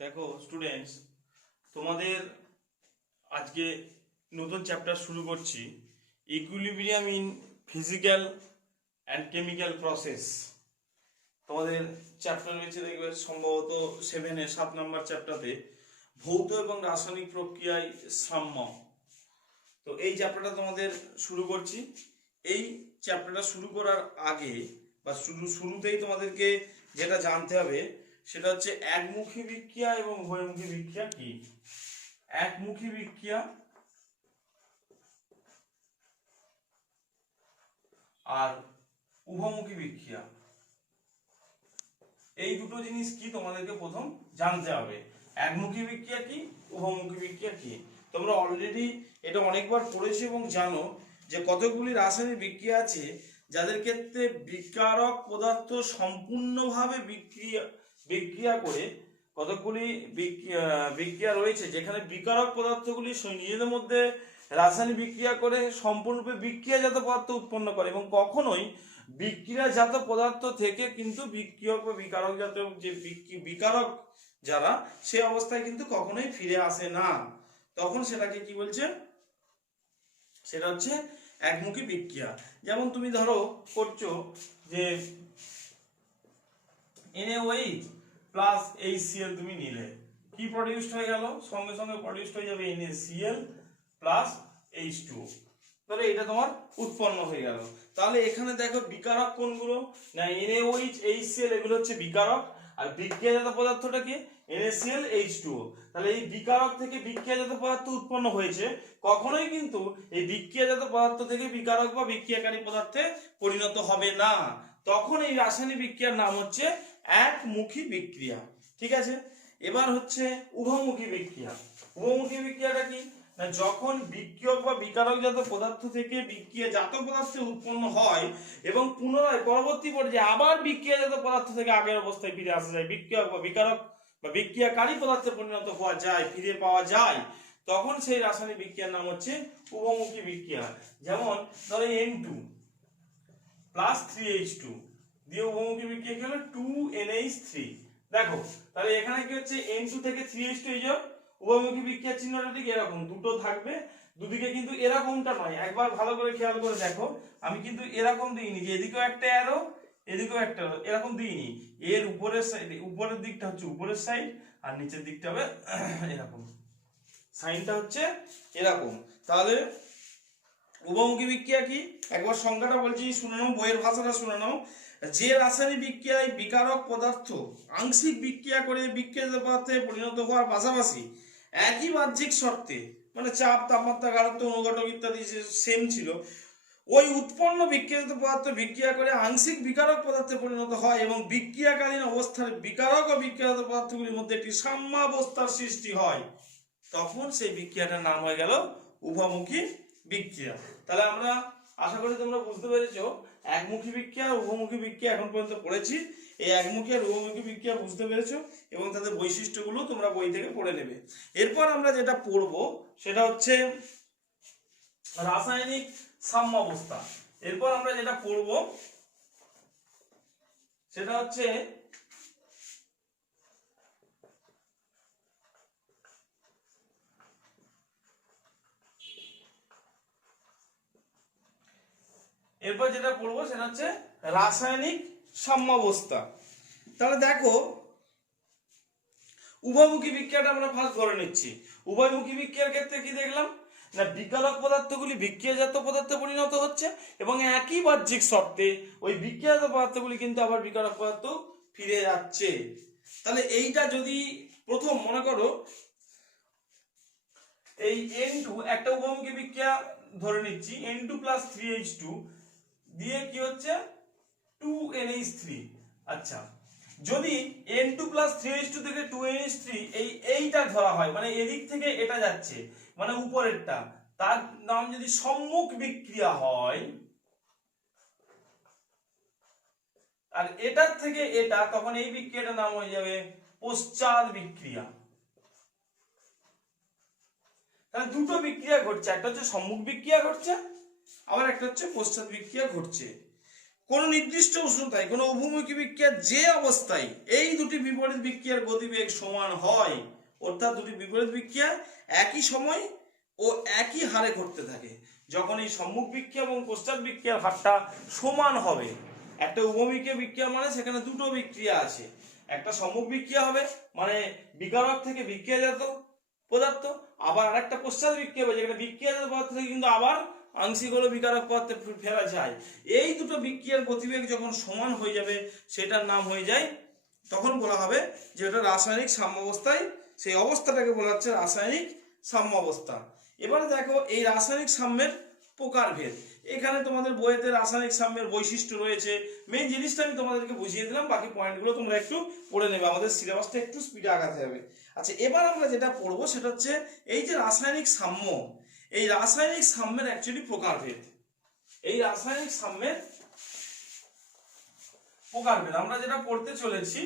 দেখো স্টুডেন্টস, তোমাদের আজকে নতুন চ্যাপ্টার শুরু করছি, equilibrium in physical and chemical process. তোমাদের চ্যাপ্টার রয়েছে, দেখবে সম্ভবত 7 নম্বর চ্যাপ্টারে ভৌত এবং রাসায়নিক প্রক্রিয়ায় সাম্য। তো এই চ্যাপ্টারটা তোমাদের শুরু করছি। এই চ্যাপ্টারটা শুরু করার আগে বা শুরুতেই তোমাদেরকে যেটা জানতে হবে সেটা হচ্ছে একমুখী বিক্রিয়া এবং উভয়মুখী বিক্রিয়া কি। একমুখী বিক্রিয়া আর উভয়মুখী বিক্রিয়া, এই দুটো জিনিস কি তোমাদেরকে প্রথম জানতে হবে। একমুখী বিক্রিয়া কি, উভয়মুখী বিক্রিয়া কি। তোমরা অলরেডি এটা অনেকবার পড়েছো এবং জানো যে কতগুলি রাসায়নিক বিক্রিয়া আছে যাদের ক্ষেত্রে বিকারক পদার্থ সম্পূর্ণভাবে বিক্রিয়া করে, কতগুলি বিক্রিয়া রয়েছে যেখানে বিকারক পদার্থগুলি নিজেদের মধ্যে রাসায়নিক বিক্রিয়া করে সম্পূর্ণরূপে বিক্রিয়াজাত পদার্থ উৎপন্ন করে এবং কখনোই বিক্রিয়াজাত পদার্থ থেকে কিন্তু বিক্রিয়ক বা বিকারক জাতীয় যে বিকারক যারা, সে অবস্থায় কিন্তু কখনোই ফিরে আসে না। তখন সেটাকে কি বলছে, সেটা হচ্ছে একমুখী বিক্রিয়া। যেমন তুমি ধরো করছো যে NaOH প্লাস HCl তুমি নিলে, কি প্রডিউসড হয়ে গেল, সঙ্গে সঙ্গে প্রডিউসড হয়ে যাবে NaCl প্লাস H2O। তাহলে এটা তোমার উৎপন্ন হয়ে গেল। তাহলে এখানে দেখো বিকারক কোনগুলো না, NaOH HCl এগুলো হচ্ছে বিকারক, আর বিক্রিয়াজাত পদার্থটা কি NaCl H2O। তাহলে এই বিকারক থেকে বিক্রিয়াজাত পদার্থ উৎপন্ন হয়েছে, কখনোই কিন্তু এই বিক্রিয়াজাত পদার্থ থেকে বিকারক বা বিক্রিয়াকারী পদার্থে পরিণত হবে না। তখন এই রাসায়নিক বিক্রিয়ার নাম হচ্ছে একমুখী বিক্রিয়া। ঠিক আছে, এবার হচ্ছে উভয়মুখী বিক্রিয়া। উভয়মুখী বিক্রিয়াটা কি না, যখন বিক্রিয়ক বা বিকারকজাত পদার্থ থেকে বিক্রিয়াজাত পদার্থ উৎপন্ন হয় এবং পুনরায় পরবর্তী পর্যায়ে আবার বিক্রিয়াজাত পদার্থ থেকে আগের অবস্থায় ফিরে আসা যায়, বিক্রিয়ক বা বিকারক বা বিক্রিয়াকারী পদার্থে পরিণত হওয়া যায়, ফিরে পাওয়া যায়, তখন সেই রাসায়নিক বিক্রিয়ার নাম হচ্ছে উভয়মুখী বিক্রিয়া। যেমন ধরো N2 প্লাস 3H2 দিয়ে উভয়মুখী বিক্রিয়া কি হলো 2NH3। দেখো তাহলে এখানে কি হচ্ছে, N2 থেকে 3H2, এই যে উভয়মুখী বিক্রিয়ার চিহ্নটা ঠিক এরকম দুটো থাকবে, দুদিকে কিন্তু এরকমটা নয়। একবার ভালো করে খেয়াল করে দেখো, আমি কিন্তু এরকম দিইনি যে এদিকেও একটা অ্যারো এদিকেও একটা অ্যারো, এরকম দিইনি। এর উপরের সাইড, উপরের দিকটা হচ্ছে উপরের সাইড আর নিচের দিকটা হবে এরকম, সাইনটা হচ্ছে এরকম। তাহলে উভয়মুখী বিক্রিয়া কি, একবার সংজ্ঞাটা বলছি, শুনে নাও, বইয়ের ভাষাটা শুনে নাও। যে রাসায়নিক বিক্রিয়ায় বিকারক পদার্থ আংশিক বিক্রিয়া করে বিক্রিয়াজাত পদার্থে পরিণত হওয়ার পাশাপাশি একই বাহ্যিক শর্তে, মানে চাপ, তাপমাত্রা, গাঢ়ত্ব, অনুঘটক ইত্যাদি সেম ছিল, ওই উৎপন্ন বিক্রিয়াজাত পদার্থ বিক্রিয়া করে আংশিক বিকারক পদার্থে পরিণত হয় এবং বিক্রিয়াকালীন অবস্থায় বিকারক ও বিক্রিয়াজাত পদার্থগুলির মধ্যে একটি সাম্যাবস্থার সৃষ্টি হয়, তখন সেই বিক্রিয়াটার নাম হয়ে গেল উভয়মুখী বিক্রিয়া। তাহলে আমরা আশা করি তোমরা বুঝতে পেরেছো একমুখী বিক্রিয়া আর উভয়মুখী বিক্রিয়া এখন পর্যন্ত পড়েছি। এই একমুখী আর উভয়মুখী বিক্রিয়া বুঝতে পেরেছো এবং তাদের বৈশিষ্ট্যগুলো তোমরা বই থেকে পড়ে নেবে। এরপর আমরা যেটা পড়বো সেটা হচ্ছে রাসায়নিক সাম্যাবস্থা। এরপর আমরা যেটা পড়বো সেটা হচ্ছে রাসায়নিক সাম্যাবস্থা। তাহলে দেখো উভয়মুখী বিক্রিয়াটা আমরা ফার্স্ট ধরে নিচ্ছি। উভয়মুখী বিক্রিয়ার ক্ষেত্রে কি দেখলাম না, বিকারক পদার্থগুলি বিক্রিয়াজাত পদার্থে পরিণত হচ্ছে এবং একই বাহ্যিক শর্তে ওই বিক্রিয়াজাত পদার্থগুলি কিন্তু আবার বিকারক পদার্থ ফিরে যাচ্ছে। তাহলে এইটা যদি প্রথম মনে করো, এই N2 একটা উভয়মুখী বিক্রিয়া ধরে নিচ্ছি, N2 প্লাস 3H2 দিয়ে কি হচ্ছে 2NH3। আচ্ছা, যদি N2 প্লাস 3H2 থেকে 2NH3 এইটা ধরা হয়, মানে এদিক থেকে এটা যাচ্ছে, মানে উপরেরটা, তার নাম যদি সম্মুখ বিক্রিয়া হয়, আর এটার থেকে এটা, তখন এই বিক্রিয়াটার নাম হয়ে যাবে পশ্চাৎ বিক্রিয়া। তাহলে দুটো বিক্রিয়া ঘটছে, একটা হচ্ছে সম্মুখ বিক্রিয়া ঘটছে, আবার একটা হচ্ছে পশ্চাৎ বিক্রিয়া ঘটছে। কোন নির্দিষ্ট উষ্ণতায় কোন উভমুখী বিক্রিয়ার যে অবস্থায় এই দুটি বিপরীত বিক্রিয়ার গতিবেগ সমান হয়, অর্থাৎ দুটি বিপরীত বিক্রিয়া একই সময় ও একই হারে ঘটতে থাকে, যখন এই সম্মুখ বিক্রিয়া এবং পশ্চাৎ বিক্রিয়ার হারটা সমান হবে। একটা উভমুখী বিক্রিয়া মানে সেখানে দুটো বিক্রিয়া আছে, একটা সম্মুখ বিক্রিয়া হবে মানে বিকারক থেকে বিক্রিয়াজাত পদার্থ, আবার আরেকটা পশ্চাৎ বিক্রিয়া হবে যেখানে বিক্রিয়াজাত পদার্থ থেকে কিন্তু আবার আংশিক হলো বিকারক পদার্থে ফেরা যায়। এই দুটো বিক্রিয়ার গতিবেগ যখন সমান হয়ে যাবে সেটার নাম হয়ে যায়, তখন বলা হবে যে এটা রাসায়নিক সাম্যাবস্থায়, সেই অবস্থাটাকে বলা হচ্ছে রাসায়নিক সাম্যাবস্থা। এবারে দেখো এই রাসায়নিক সাম্যের প্রকারভেদ। এখানে তোমাদের বইয়েতে রাসায়নিক সাম্যের বৈশিষ্ট্য রয়েছে, মেইন জিনিসটা আমি তোমাদেরকে বুঝিয়ে দিলাম, বাকি পয়েন্টগুলো তোমরা একটু পড়ে নেবে, আমাদের সিলেবাসটা একটু স্পিডে আগাতে হবে। আচ্ছা, এবার আমরা যেটা পড়বো সেটা হচ্ছে এই যে রাসায়নিক সাম্য, এই রাসায়নিক সাম্যের অ্যাকচুয়ালি প্রকারভেদ। এই রাসায়নিক সাম্যের প্রকারভেদ আমরা যেটা পড়তে চলেছি,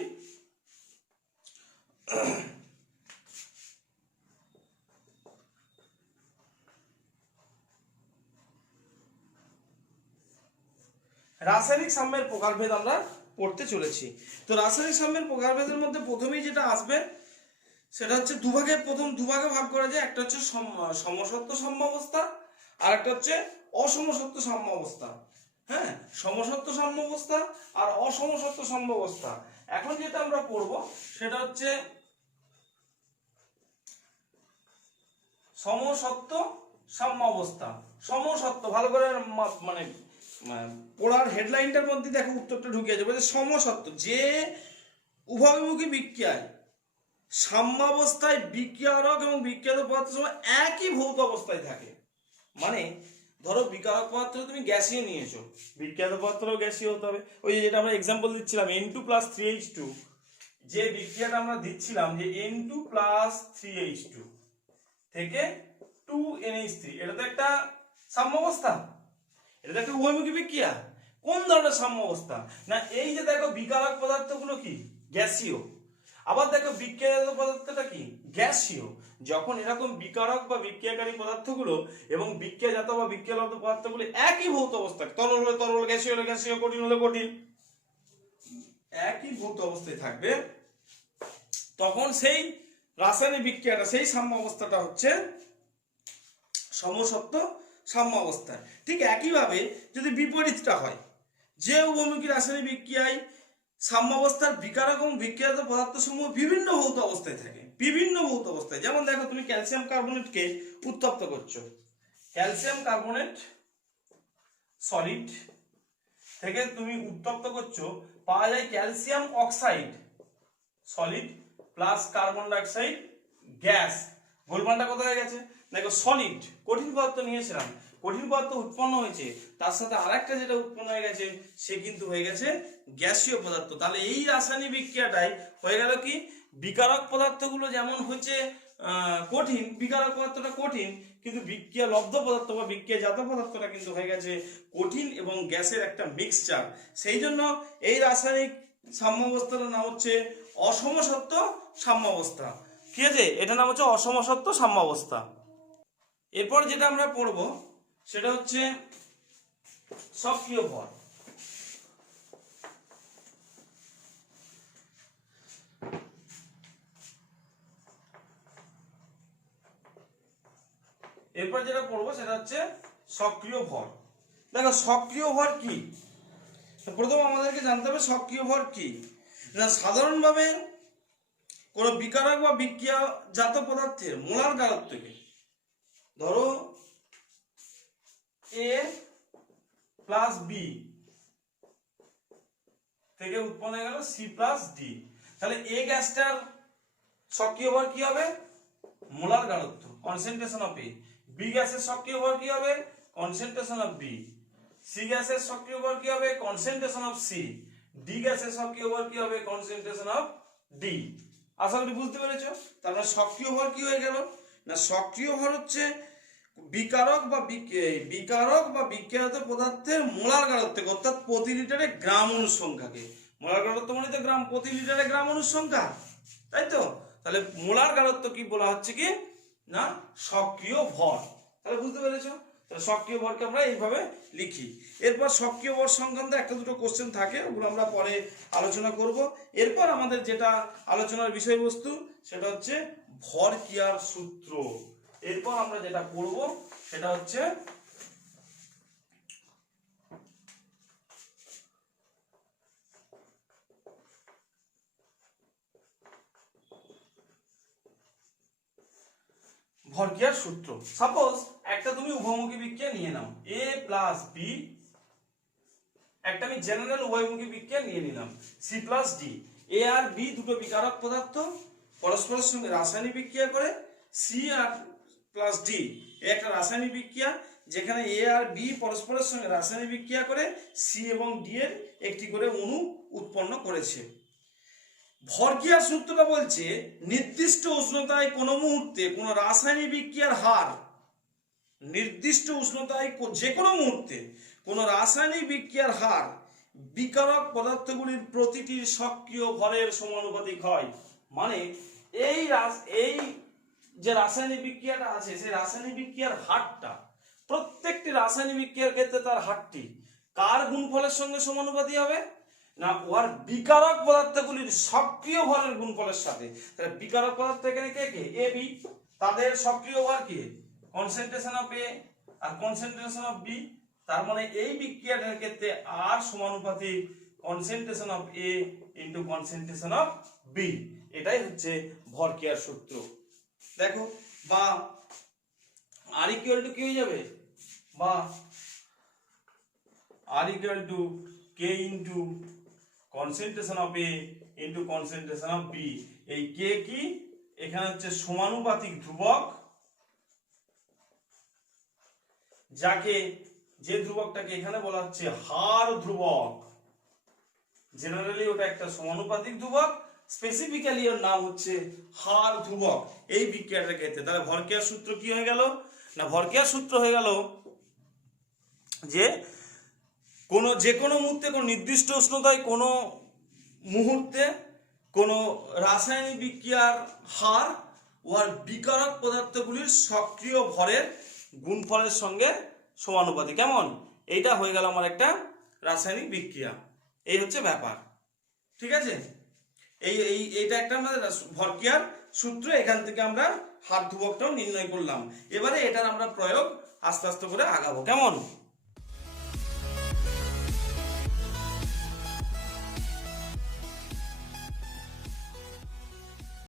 রাসায়নিক সাম্যের প্রকারভেদ আমরা পড়তে চলেছি। তো রাসায়নিক সাম্যের প্রকারভেদের মধ্যে প্রথমেই যেটা আসবে সেটা হচ্ছে প্রথম দুভাগে ভাগ করা যায়, একটা হচ্ছে সমসত্ব সাম্যাবস্থা আর একটা হচ্ছে অসমসত্ব সাম্যাবস্থা। হ্যাঁ, সমসত্ব সাম্যাবস্থা আর অসমসত্ব সাম্যাবস্থা। এখন যেটা আমরা পড়বো সেটা হচ্ছে সমসত্ব সাম্যাবস্থা। সমসত্ব ভালো করে মানে পড়ার হেডলাইনটার মধ্যে দেখো উত্তরটা ঢুকে যাবে যে সমসত্ব, যে উভয়মুখী বিক্রিয়ায় সাম্যাবস্থায় বিক্রিয়ারক এবং বিক্রিয়াত পদার্থের সময় একই ভৌত অবস্থায় থাকে। মানে ধরো বিকারক পদার্থ তুমি গ্যাসীয় নিয়েছো, বিক্রিয়াত পদার্থটাও গ্যাসীয় হতে হবে। ওই যেটা আমরা এক্সাম্পল দিচ্ছিলাম N2 + 3H2, যে বিক্রিয়াটা আমরা দিচ্ছিলাম যে N2 + 3H2 থেকে 2NH3, এটা তো একটা সাম্যাবস্থা, এটা তো একটা উভয়মুখী বিক্রিয়া। কোন ধরনের সাম্যাবস্থা না, এই যে দেখো বিকারক পদার্থগুলো কি গ্যাসীয়, আবার দেখো বিক্রিয়াজাত পদার্থটা কি গ্যাসীয়। যখন এরকম বিকারক বা বিক্রিয়াকারী পদার্থগুলো এবং বিক্রিয়াজাত বা বিক্রিয়ালব্ধ পদার্থগুলো একই ভৌত অবস্থায়, তরল হলে তরল, গ্যাসীয় হলে গ্যাসীয়, কঠিন হলে কঠিন, একই ভৌত অবস্থায় থাকবে, তখন সেই রাসায়নিক বিক্রিয়াটা, সেই সাম্যাবস্থাটা হচ্ছে সমসত্ব সাম্যাবস্থা। ঠিক একইভাবে যদি বিপরীতটা হয়, যে উভমুখী রাসায়নিক বিক্রিয়ায় সাম্যাবস্থার বিকারক এবং বিক্রিয়াজাত পদার্থ সমূহ বিভিন্ন ভৌত অবস্থায় থাকে, বিভিন্ন ভৌত অবস্থায়। যেমন দেখো তুমি ক্যালসিয়াম কার্বনেটকে উত্তপ্ত করছো, ক্যালসিয়াম কার্বনেট সলিড থেকে তুমি উত্তপ্ত করছো, পাওয়া যায় calcium oxide solid plus carbon dioxide gas. গোলমালটা কোথায় গেছে দেখো, সলিড কঠিন পদার্থ নিয়েছিলাম, কঠিন পদার্থ উৎপন্ন হয়েছে, তার সাথে আরেকটা যেটা উৎপন্ন হয়ে গেছে সে কিন্তু হয়ে গেছে গ্যাসীয় পদার্থ। তাহলে এই রাসায়নিক বিক্রিয়াটাই হয়ে গেল কি, বিকারক পদার্থগুলো যেমন হচ্ছে কঠিন, বিকারক পদার্থটা কঠিন, কিন্তু বিক্রিয়া লব্ধ পদার্থ বা বিক্রিয়াজাত পদার্থটা কিন্তু হয়ে গেছে কঠিন এবং গ্যাসের একটা মিক্সচার। সেই জন্য এই রাসায়নিক সাম্যাবস্থার নাম হচ্ছে অসমসত্ব সাম্যাবস্থা। ঠিক আছে, এটার নাম হচ্ছে অসমসত্ব সাম্যাবস্থা। এরপর যেটা আমরা পড়ব সেটা হচ্ছে সক্রিয় ভর। এরপর যেটা পড়বো সেটা হচ্ছে সক্রিয় ভর। দেখো সক্রিয় ভর কি, প্রথম আমাদেরকে জানতে হবে সক্রিয় ভর কি। সাধারণভাবে কোন বিকারক বা বিক্রিয়াজাত পদার্থের মোলার গারত্বকে, ধরো A + B থেকে উৎপন্ন হয়ে গেল C + D, তাহলে A গ্যাসটার সক্রিয় ভর কি হবে, মোলার গারত্ব, কনসেন্ট্রেশন অফ A। B গ্যাসের সক্রিয় ভর কি হবে, কনসেন্ট্রেশন অফ B। C গ্যাসের সক্রিয় ভর কি হবে, কনসেন্ট্রেশন অফ C। D গ্যাসের সক্রিয় ভর কি হবে, কনসেন্ট্রেশন অফ D। আশা করি বুঝতে পেরেছো। তারপরে সক্রিয় ভর কি হয়ে গেল না, সক্রিয় ভর হচ্ছে বিকারক বা বিক্রিয়াজাত পদার্থের মোলার গারত্ব, অর্থাৎ প্রতি লিটারে গ্রাম অনুসংখ্যাকে। মোলার গারত্ব মানে তো গ্রাম, প্রতি লিটারে গ্রাম অনুসংখ্যা, তাই তো। তাহলে মোলার গারত্ব কি বলা হচ্ছে কি না, সক্রিয় ভর। তাহলে বুঝতে পেরেছো। তাহলে সক্রিয় ভরকে আমরা এইভাবে লিখি। এরপর সক্রিয় ভর সংক্রান্ত একটা দুটো কোশ্চেন থাকে, ওগুলো আমরা পরে আলোচনা করব। এরপর আমাদের যেটা আলোচনার বিষয়বস্তু সেটা হচ্ছে ভরক্রিয়ার সূত্র। এরপর আমরা যেটা পড়ব সেটা হচ্ছে ভরক্রিয়ার সূত্র। সাপোজ একটা তুমি উভয়মুখী বিক্রিয়া নিয়ে নাও, a প্লাস বি, একটা আমি জেনারেল উভয়মুখী বিক্রিয়া নিয়ে নিলাম c প্লাস ডি। এ আর বি দুটো বিকারক পদার্থ পরস্পরের সঙ্গে রাসায়নিক বিক্রিয়া করে, সি আর প্লাস ডি একটা রাসায়নিক বিক্রিয়া যেখানে এ আর বি পরস্পরের সঙ্গে রাসায়নিক বিক্রিয়া করে সি এবং ডি এর একটি করে অণু উৎপন্ন করেছে। ভরক্রিয়ার সূত্রটা বলছে নির্দিষ্ট উষ্ণতায় কোনো মুহূর্তে কোনো রাসায়নিক বিক্রিয়ার হার, নির্দিষ্ট উষ্ণতায় যে কোনো মুহূর্তে কোনো রাসায়নিক বিক্রিয়ার হার বিকারক পদার্থগুলির প্রতিটির সক্রিয় ভরের সমানুপাতিক হয়। মানে এই যে রাসায়নিক বিক্রিয়াটা আছে সেই রাসায়নিক বিক্রিয়ার হারটা, প্রত্যেকটি রাসায়নিক বিক্রিয়ার ক্ষেত্রে তার হারটি কার গুণফলের সঙ্গে সমানুপাতিক হবে না ওর বিকারক পদার্থগুলির সক্রিয় ভরের গুণফলের সাথে। তাহলে বিকারক পদার্থ এখানে কে কে, এ বি, তাদের সক্রিয় ভর কি কনসেন্ট্রেশন অফ এ আর কনসেন্ট্রেশন অফ বি। তার মানে এই বিক্রিয়াটার ক্ষেত্রে আর সমানুপাতিক concentration of A into concentration of B. এটাই হচ্ছে ভরক্রিয়ার সূত্র। দেখো বা আর ইকুয়াল টু কি হয়ে যাবে, বা R equal to K into concentration of A into concentration of B. এই কে কি এখানে হচ্ছে সমানুপাতিক ধ্রুবক, যাকে যে ধ্রুবকটাকে এখানে বলা হচ্ছে হার ধ্রুবক। জেনারেলি ওটা একটা সমানুপাতিক ধ্রুবক, স্পেসিফিক্যালি ওর নাম হচ্ছে হার ধ্রুবক এই বিক্রিয়াটার ক্ষেত্রে। তাহলে ভরক্রিয়ার সূত্র কি হয়ে গেল না, ভরক্রিয়ার সূত্র হয়ে গেল যে যে কোনো মুহূর্তে কোনো নির্দিষ্ট উষ্ণতায় কোনো মুহূর্তে কোনো রাসায়নিক বিক্রিয়ার হার ওর বিকারক পদার্থগুলির সক্রিয় ভরের গুণফলের সঙ্গে সমানুপাতিক। কেমন, এইটা হয়ে গেল আমার একটা রাসায়নিক বিক্রিয়া। এই হচ্ছে ব্যাপার, ঠিক আছে। এইটা একটা আমাদের ভরক্রিয়ার সূত্র। এখান থেকে আমরা হার ধ্রুবকটাও নির্ণয় করলাম। এবারে এটার আমরা প্রয়োগ আস্তে আস্তে করে আগাবো। কেমন।